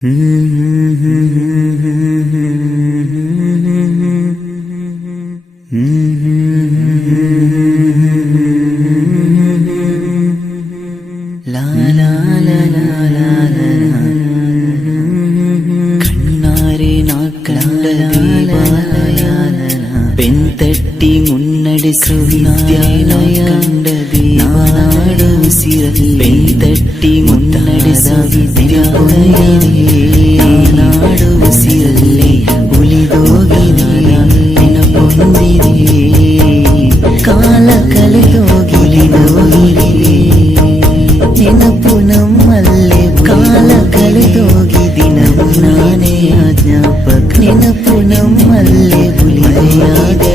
雨雨 പുനം മല്ലേ പുലിയാതെ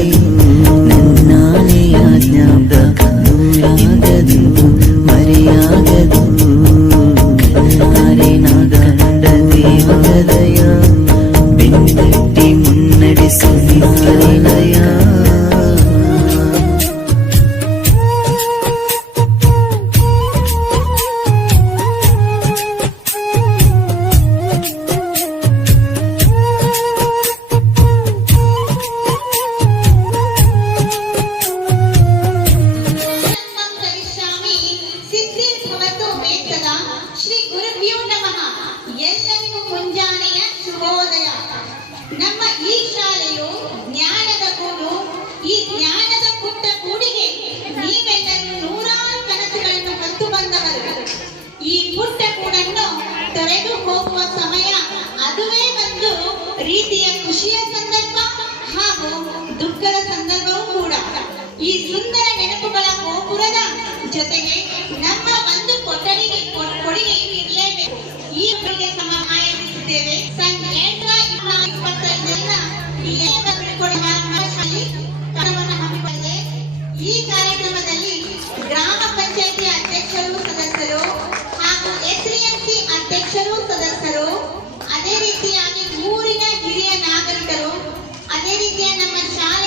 ಹೋಗುವ ಸಮಯ ಅದುವೇ ಒಂದು ರೀತಿಯ ಖುಷಿಯ ಸಂದರ್ಭ ಹಾಗೂ ದುಃಖದ ಸಂದರ್ಭವೂ ಕೂಡ. ಈ ಸುಂದರ ನೆನಪುಗಳ ಗೋಪುರದ ಜೊತೆಗೆ ನಮ್ಮ ಒಂದು ಕೊಠಡಿಗೆ ಅದೇ ರೀತಿಯ ನಮ್ಮ ಶಾಲೆ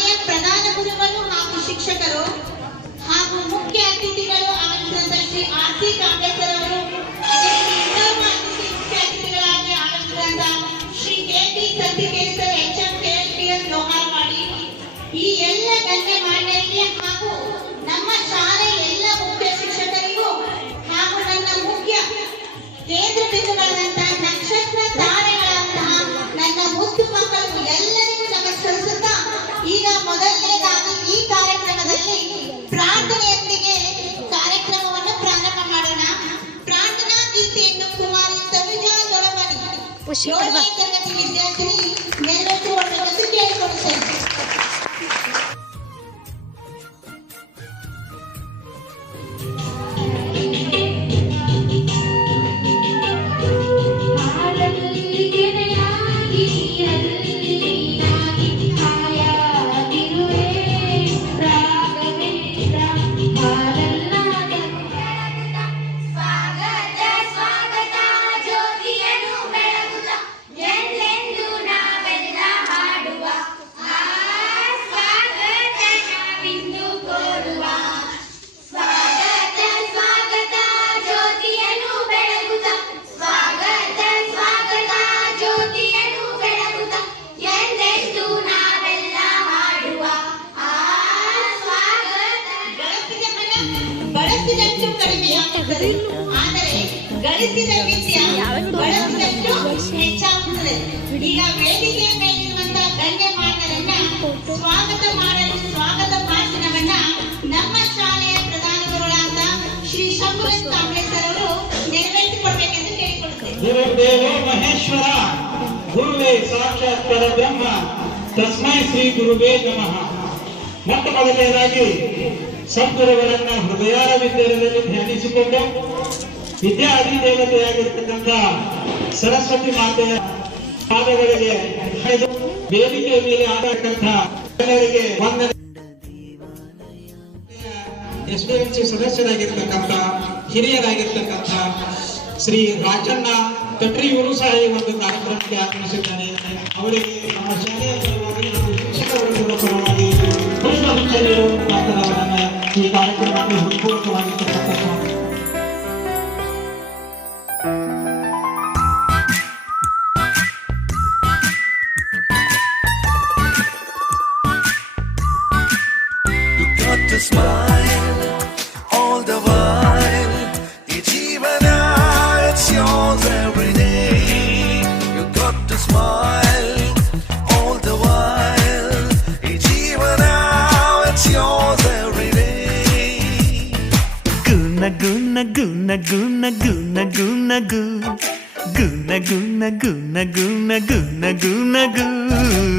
Yo, ಬಳಸಿದಷ್ಟು ಕಡಿಮೆಯಾಗುತ್ತದೆ ಆದರೆ ಗಳಿಸಿದ ವಿದ್ಯೆ ಬಳಸಿದಷ್ಟು ಹೆಚ್ಚಾಗುತ್ತದೆ ಈಗ ವೇದಿಕೆಯ ಮೇಲಿರುವಂತಹ ಗಣ್ಯ ಮಾತರನ್ನ ಸ್ವಾಗತ ಮಾಡಲು ಸ್ವಾಗತ ಭಾಷಣವನ್ನ ನಮ್ಮ ಶಾಲೆಯ ಪ್ರಧಾನಗುರುಗಳಾದ ಶ್ರೀ ಶಂಭುರ ಕಾಂಗ್ರೆಸ್ ಅವರು ನೆರವೇರಿಸಿಕೊಡ್ಬೇಕೆಂದು ಮಹೇಶ್ವರ, ಗುರುವೇ ಸಾಕ್ಷಾತ್ ಪರಬ್ರಹ್ಮ ತಸ್ಮೈ ಶ್ರೀ ಗುರುವೇ ನಮಃ. ಮತ್ತು ಮೊದಲನೇದಾಗಿ ಸದ್ಗುರುಗಳನ್ನ ಹೃದಯಾರ ವಿದ್ಯಾರದಲ್ಲಿ ಧ್ಯಾನಿಸಿಕೊಂಡು ವಿದ್ಯಾ ಅಧಿದೇವತೆಯಾಗಿರ್ತಕ್ಕಂಥ ಸರಸ್ವತಿ ಮಾತೆಯ ಪಾದಗಳಿಗೆ ವೇದಿಕೆಯ ಮೇಲೆ ಆಡತಕ್ಕಂಥ ಜನರಿಗೆ ವಂದನೆ. ಎಸ್ ಸದಸ್ಯರಾಗಿರ್ತಕ್ಕಂಥ, ಹಿರಿಯರಾಗಿರ್ತಕ್ಕಂಥ ಶ್ರೀ ರಾಜಣ್ಣ ಕಟ್ರಿ ಗುರು ಸಹ ಒಂದು ಕಾರ್ಯಕ್ರಮಕ್ಕೆ ಆಗಮಿಸಿದ್ದಾರೆ ಅವರಿಗೆ ನಮ್ಮ ಶಾಲೆಯ ಪರವಾಗಿ ನಮ್ಮ ಶಿಕ್ಷಕರ ಪರವಾಗಿ তোমার তোমাকে হুকুম তোমাকে guna guna goo. Guna guna guna guna guna guna goo.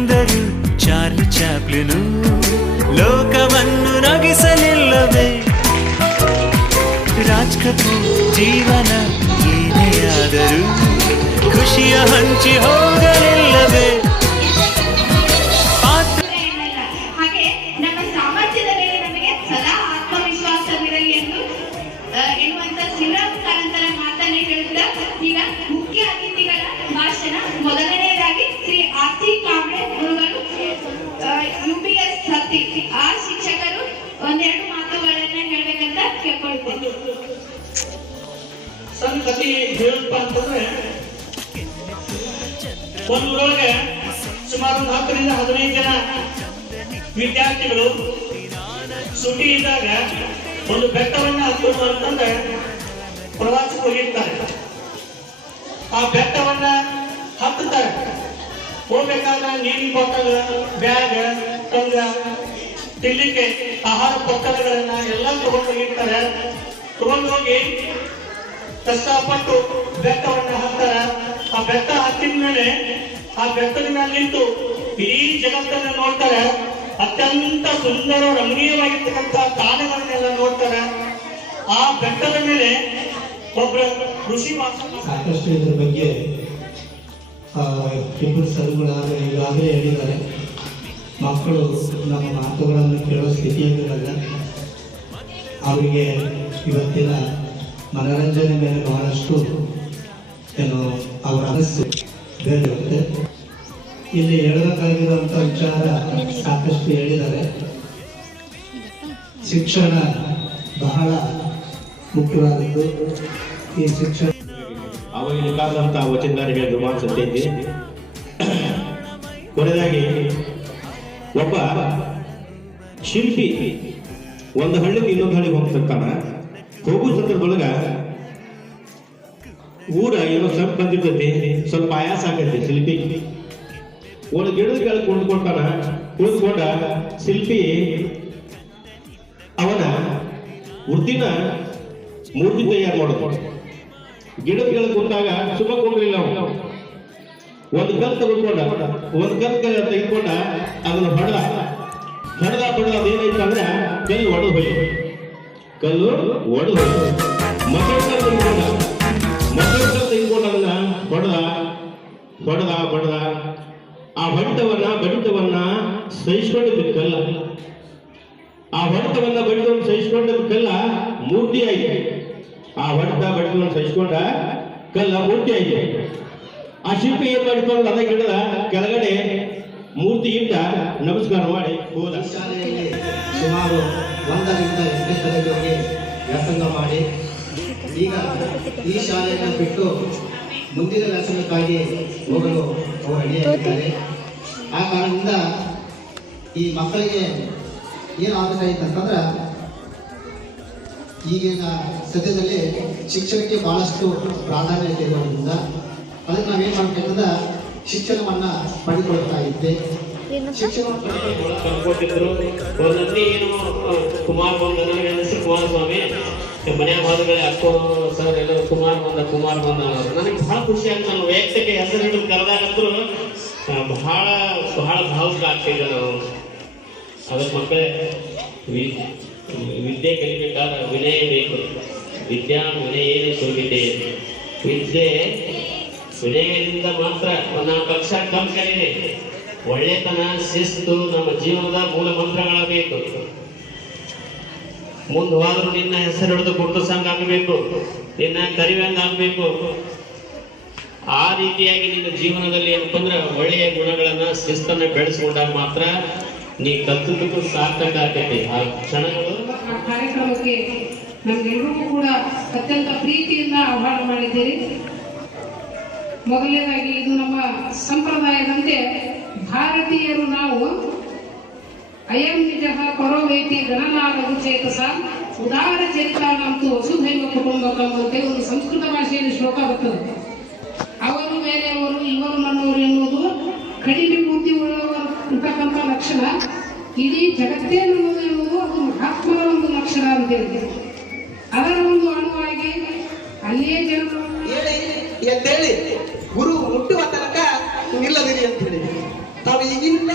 ಬೆಂದರು ಚಾರ್ಲಿ ಚಾಪ್ಲಿನು. ಲೋಕವನ್ನು ನಗಿಸಲಿಲ್ಲವೇ? ರಾಜ್ ಕಪೂರ್ ಜೀವನ ಏನೇ ಆದರೂ ಖುಷಿಯ ಹಂಚಿ ಹೋಗಲಿಲ್ಲವೇ? ಸಣ್ಣ ಕಥೆ ಹೇಳಪ್ಪ ಅಂತಂದ್ರೆ ಒಂದು ಊರೊಳಗೆ ಸುಮಾರು ಒಂದು ಹತ್ತರಿಂದ ಹದಿನೈದು ಜನ ವಿದ್ಯಾರ್ಥಿಗಳು ಸುಟಿ ಇದ್ದಾಗ ಒಂದು ಬೆಟ್ಟವನ್ನ ಹತ್ತೋದು ಅಂತಂದ್ರೆ ಪ್ರವಾಸಕ್ಕೆ ಹೋಗಿರ್ತಾರೆ. ಆ ಬೆಟ್ಟವನ್ನ ಹತ್ತುತ್ತಾರೆ. ಹೋಗ್ಬೇಕಾದ್ರೆ ನೀರಿನ ಬಾಟಲ್ ಬ್ಯಾಗ್ ತಂಗ ತಿನ್ಲಿಕ್ಕೆ ಆಹಾರ ಪೊಟ್ಟಣಗಳನ್ನ ಎಲ್ಲ ತಗೊಂಡು ಹೋಗಿರ್ತಾರೆ ಕಷ್ಟಪಟ್ಟು ಬೆಟ್ಟವನ್ನು ಹತ್ತಾರ ಆ ಬೆಟ್ಟ ಹತ್ತಿದ ಮೇಲೆ ಆ ಬೆಟ್ಟದ ಮೇಲೆ ನಿಂತು ಇಡೀ ಜಗತ್ತನ್ನ ನೋಡ್ತಾರೆ. ಅತ್ಯಂತ ಸುಂದರ ರಮಣೀಯವಾಗಿರ್ತಕ್ಕಂಥ ತಾಣಗಳನ್ನೆಲ್ಲ ನೋಡ್ತಾರೆ. ಆ ಬೆಟ್ಟದ ಮೇಲೆ ಒಬ್ಬ ಋಷಿ ಸಾಕಷ್ಟು ಇದ್ರ ಬಗ್ಗೆ ಆ, ಸರುಗಳಾದ್ರೆ ಸರ್ಗಳು ಈಗಾಗಲೇ ಹೇಳಿದ್ದಾರೆ. ಮಕ್ಕಳು ನಮ್ಮ ಮಾತುಗಳನ್ನು ಕೇಳೋ ಸ್ಥಿತಿಯಲ್ಲಿರಲ್ಲ ಅವರಿಗೆ ಇವತ್ತಿನ ಮನರಂಜನೆ ಮೇಲೆ ಬಹಳಷ್ಟು ಏನು ಅವರ ಅನಸ್ಸು ಬೇರೆ ಇಲ್ಲಿ ಹೇಳಬೇಕಾಗಿರುವಂಥ ವಿಚಾರ ಸಾಕಷ್ಟು ಹೇಳಿದ್ದಾರೆ. ಶಿಕ್ಷಣ ಬಹಳ ಮುಖ್ಯವಾದದ್ದು. ಈ ಶಿಕ್ಷಣ ಅವರಿಗೆ ವಚನದಾರಿಗಳ ದುಮಾನ್ ಸತ್ಯತೆ ಕೊನೆಯದಾಗಿ ಒಬ್ಬ ಶಿಲ್ಪಿ, ಒಂದು ಹಳ್ಳಿಗೆ ಇನ್ನೊಂದು ಹಳ್ಳಿಗೆ ಹೋಗ್ತಿರ್ತಾನ ಹೋಗೋ ಸಂದರ್ಭದೊಳಗ ಊರ ಏನೋ ಸ್ವಲ್ಪ ಬಂದಿರ್ತೈತಿ, ಸ್ವಲ್ಪ ಆಯಾಸ ಆಗೈತಿ ಶಿಲ್ಪಿ. ಒಂದು ಗಿಡದ ಕೆಳಗೆ ಕುಂಡ್ಕೊಂಡಾನ ಕುಳಿತುಕೊಂಡ ಶಿಲ್ಪಿ ಅವನ ವೃತ್ತಿನ ಮೂರ್ತಿ ತಯಾರು ಮಾಡೋದು. ಗಿಡದ ಕೆಳಗೆ ಕುಂದಾಗ ಸುಮ್ಮ ಕೊಡ್ಲಿಲ್ಲ ಅವನು. ಒಂದು ಕಲ್ ತಗೊಂಡ್ಕೊಂಡ, ಒಂದು ಕಲ್ ತೆಗೆದುಕೊಂಡ, ಅದನ್ನ ಹೊಡೆದ. ಹೊಡೆದ ಹೊಡೆದ ಅದೇನೈತೆ ಅಂದ್ರೆ ಕಲ್ಲು ಹೊಡೆದು ಹೋಯ್ತು ಕಲ್ಲು ಒಡೆದು ಮಕ್ಕಳ ತೆಗೆದುಕೊಂಡ ಬಡದ ತೆಗೆದುಕೊಂಡ ಅದನ್ನ ಹೊಡೆದ ಹೊಡೆದ ಹೊಡೆದ ಆ ಹೊಡೆತವನ್ನ ಬಡಿತವನ್ನ ಸಹಿಸ್ಕೊಂಡಿದ್ದ ಕಲ್ಲ ಆ ಹೊಡೆತವನ್ನ ಬಡಿತವನ್ನ ಸಹಿಸ್ಕೊಂಡಿದ್ದ ಕಲ್ಲ ಮೂರ್ತಿ ಆಯ್ತು. ಆ ಹೊಡೆತ ಬಡಿತವನ್ನ ಸಹಿಸ್ಕೊಂಡ ಕಲ್ಲ ಮೂರ್ತಿ ಆಯ್ತು. ಆ ಶಿಲ್ಪಿ ಏನ್ ಮಾಡಿಕೊಂಡು ಅದ ಗಿಡದ ಕೆಳಗಡೆ ಮೂರ್ತಿ ಇಟ್ಟ ನಮಸ್ಕಾರ ಮಾಡಿ ಹೋದ. ಶಾಲೆಯಲ್ಲಿ ಸುಮಾರು ಒಂದರಿಂದ ಎಂಟನೇ ವ್ಯಾಸಂಗ ಮಾಡಿ. ಈಗ ಈ ಶಾಲೆಯನ್ನು ಬಿಟ್ಟು ಮುಂದಿನ ವ್ಯಾಸಂಗಕ್ಕಾಗಿ ಹೋಗಲು ಅವರು ಹೇಳಿದ್ದಾರೆ ಆ ಕಾರಣದಿಂದ ಈ ಮಕ್ಕಳಿಗೆ ಏನು ಆಗಬೇಕಾಗಿತ್ತು ಅಂತಂದ್ರೆ, ಈಗಿನ ಸದ್ಯದಲ್ಲಿ ಶಿಕ್ಷಣಕ್ಕೆ ಭಾಳಷ್ಟು ಪ್ರಾಧಾನ್ಯತೆ ಇರೋದ್ರಿಂದ ಅದಕ್ಕೆ ನಾವೇನು ಮಾಡ್ಬೇಕಂದ್ರೆ ಶಿಕ್ಷಣವನ್ನ ಪಡೆದುಕೊಳ್ತಾ ಇದ್ದೆ. ಶಿಕ್ಷಣವನ್ನು ಒಂದಲ್ಲಿ ಏನು ಕುಮಾರ್ ಬಂದ ನನಗೆ ಹೆಸರು ಕುಮಾರಸ್ವಾಮಿ ಮನೆಯ ಹೋದಗಳೇ ಅಕ್ಕೋ ಸರ್ ಎಲ್ಲರೂ ಕುಮಾರ್ ಬಂದ ಕುಮಾರ್ ಬಂದ. ನನಗೆ ಬಹಳ ಖುಷಿ ಆಯ್ತು. ನಾನು ವೈಯಕ್ತಿಕ ಹೆಸರು ಹಿಡಿದು ಕರೆದಾಗಂತೂ ಬಹಳ ಬಹಳ ಭಾವುಕ ಆಗ್ತಿದ್ದೆ ನಾವು ಅದಕ್ಕೆ ಮಕ್ಕಳೇ ವಿ- ವಿದ್ಯೆ ಕಲಿಬೇಕಾದ್ರೆ ವಿನಯ ಬೇಕು. ವಿದ್ಯಾ ವಿನಯೇನೆ ಸುರಿದೆ ವಿದ್ಯೆ ವಿನಯದಿಂದ ಮಾತ್ರ ಒಂದು ಪಕ್ಷ ಕಮ್ ಕಲೀರಿ ಒಳ್ಳೆತನ ಶಿಸ್ತು ನಮ್ಮ ಜೀವನದ ಮೂಲ ಮಂತ್ರಗಳಾಗಬೇಕು. ಮುಂದೆ ನಿನ್ನ ಹೆಸರು ಹಿಡಿದು ಗುರುತಿಸಂಗ ಆಗಬೇಕು. ನಿನ್ನ ಕರಿವಂಗ ಆಗಬೇಕು. ಆ ರೀತಿಯಾಗಿ ನಿನ್ನ ಜೀವನದಲ್ಲಿ ಏನಪ್ಪಂದ್ರೆ ಒಳ್ಳೆಯ ಗುಣಗಳನ್ನ, ಶಿಸ್ತನ್ನ ಬೆಳೆಸ್ಕೊಂಡಾಗ ಮಾತ್ರ ನೀ ಕಲ್ತದಕ್ಕೂ ಸಾರ್ಥಕ ಆಗ್ತೈತಿ. ಆ ಕ್ಷಣಗಳು ಕಾರ್ಯಕ್ರಮಕ್ಕೆ ನಮ್ಗೆಲ್ಲರಿಗೂ ಕೂಡ ಅತ್ಯಂತ ಪ್ರೀತಿಯಿಂದ ಆಹ್ವಾನ ಮಾಡಿದ್ದೀರಿ. ಮೊದಲನೇದಾಗಿ ಇದು ನಮ್ಮ ಸಂಪ್ರದಾಯದಂತೆ ಭಾರತೀಯರು ನಾವು ಅಯಂ ನಿಜ ಪರೋವೇತಿ ಗಣನಾಗದು ಚೇತಸ. ಉದಾರ ಚರಿತಾನಂತೂ ವಸುಧೈವ ಕುಟುಂಬ ಕಂಬಂತೆ ಒಂದು ಸಂಸ್ಕೃತ ಭಾಷೆಯಲ್ಲಿ ಶ್ಲೋಕ ಬರ್ತದೆ. ಅವರು ಬೇರೆಯವರು ಇವರು ನನ್ನವರು ಎನ್ನುವುದು ಕಡಿಮೆ ಬುದ್ಧಿ ಉಳ್ಳವರು ಅಂತಕ್ಕಂಥ ಲಕ್ಷಣ. ಇಡೀ ಜಗತ್ತೇ ನಮ್ಮದು ಎನ್ನುವುದು ಅದು ಮಹಾತ್ಮನ ಒಂದು ಲಕ್ಷಣ ಅಂತ ಹೇಳಿದೆ ಅದರ ಒಂದು ಅಣುವಾಗಿ ಅಲ್ಲಿಯೇ ಜನರು ಹೇಳಿ? ಮುಟ್ಟುವ ತನಕ ನಿಲ್ಲದಿರಿ ಅಂತ ಹೇಳಿ. ತಾವು ಈಗಿನ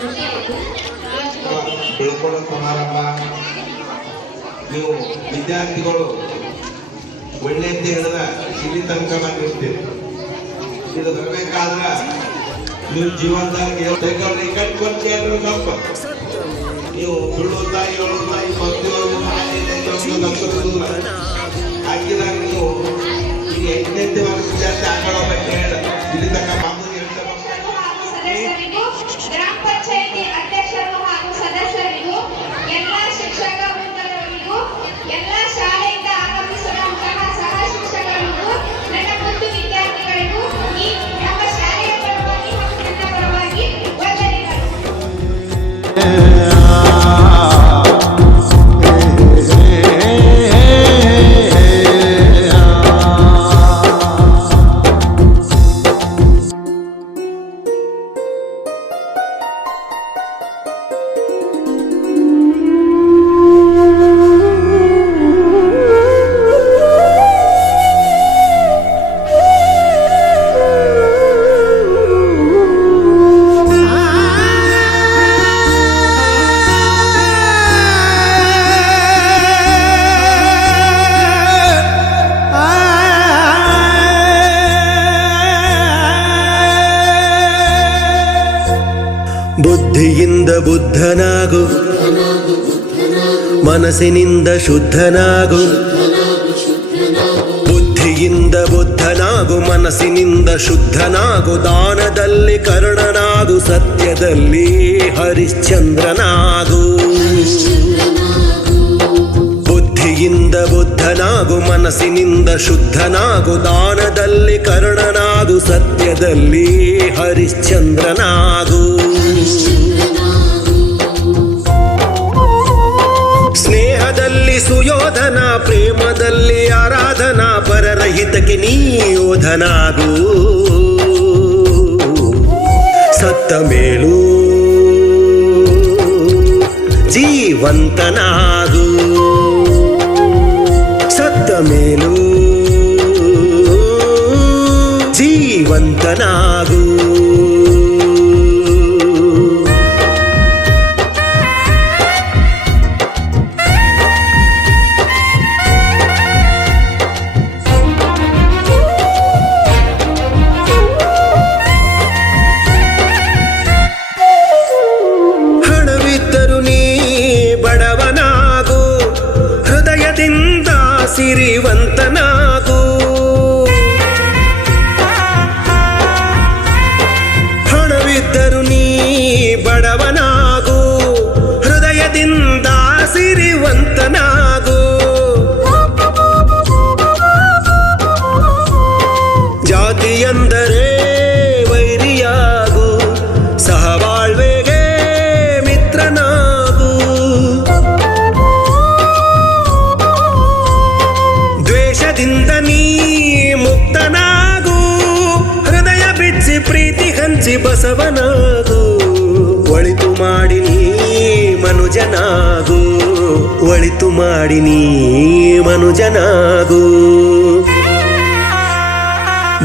ವಿಷಯವನ್ನು ಬೀಳ್ಕೊಡೋ ಸಮಾರಂಭ. ನೀವು ವಿದ್ಯಾರ್ಥಿಗಳು ಒಳ್ಳೆ ಅಂತ ಹೇಳಿದ ಇಲ್ಲಿ ತನಕ ಬಂದಿರ್ತೀವಿ ಇದು ಬರಬೇಕಾದ್ರೆ ನೀವು ಜೀವನದಾಗ ತೆಗೆದು ಕಟ್ಕೊಂತ ಸ್ವಲ್ಪ ನೀವು ಬೀಳುತ್ತಾ ಏಳುತ್ತಾ ಈ ಮಧ್ಯೆ ಹಾಕಿದಾಗ ನೀವು ಈಗ ಎಂಟನೇ ವರ್ಷ ವಿದ್ಯಾರ್ಥಿ ಆಗೋಣ Deus. ಬುದ್ಧಿಯಿಂದ ಬುದ್ಧನಾಗು. ಮನಸ್ಸಿನಿಂದ ಶುದ್ಧನಾಗು. ಬುದ್ಧಿಯಿಂದ ಬುದ್ಧನಾಗು, ಮನಸ್ಸಿನಿಂದ ಶುದ್ಧನಾಗು. ದಾನದಲ್ಲಿ ಕರ್ಣನಾಗು, ಸತ್ಯದಲ್ಲಿ ಹರಿಶ್ಚಂದ್ರನಾಗು. ಬುದ್ಧಿಯಿಂದ ಬುದ್ಧನಾಗು, ಮನಸ್ಸಿನಿಂದ ಶುದ್ಧನಾಗು. ದಾನದಲ್ಲಿ ಕರ್ಣನಾಗು, ಸತ್ಯದಲ್ಲಿ ಹರಿಶ್ಚಂದ್ರನಾಗು. మనకి నీ యోధనాదు సత్తమేలు జీవంతనాదు సత్తమేలు జీవంతనాదు ఎంత నాగు? ಒಳಿತು ಮಾಡಿ ನೀ ಮನುಜನಾಗು.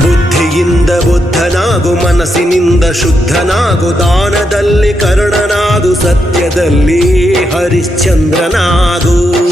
ಬುದ್ಧಿಯಿಂದ ಬುದ್ಧನಾಗು ಮನಸ್ಸಿನಿಂದ ಶುದ್ಧನಾಗು ದಾನದಲ್ಲಿ ಕರುಣನಾಗು ಸತ್ಯದಲ್ಲಿ ಹರಿಶ್ಚಂದ್ರನಾಗು.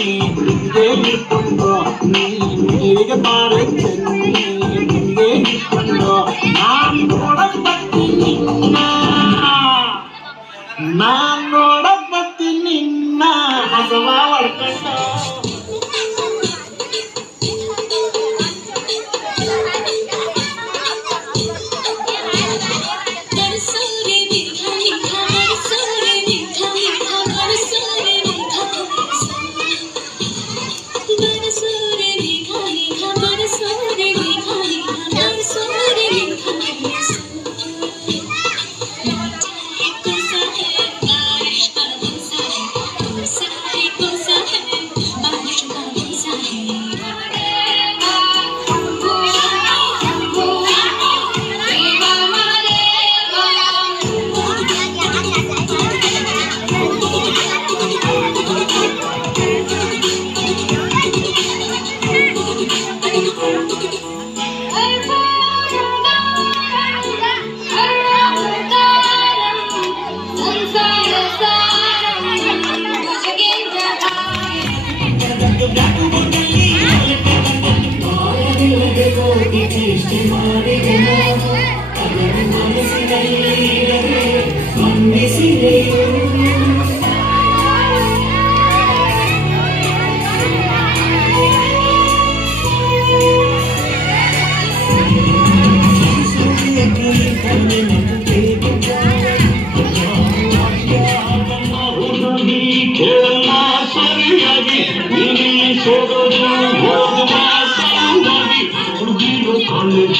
இங்கே நிற்கின்றோம் நீ இங்கே பாரு இங்கே நிற்கின்றோம் நான் உடம்பத்தி நின்னா நான் உடம்பத்தி நின்னா அசவா வளர்க்கண்டோம்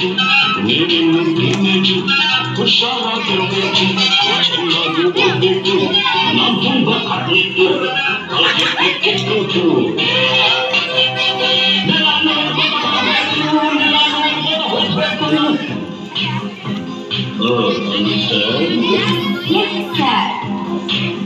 mente, ele to, puxava teu leite, estima do bonito, na tumba carnita, calma tudo. Oh, understand? Yes, sir.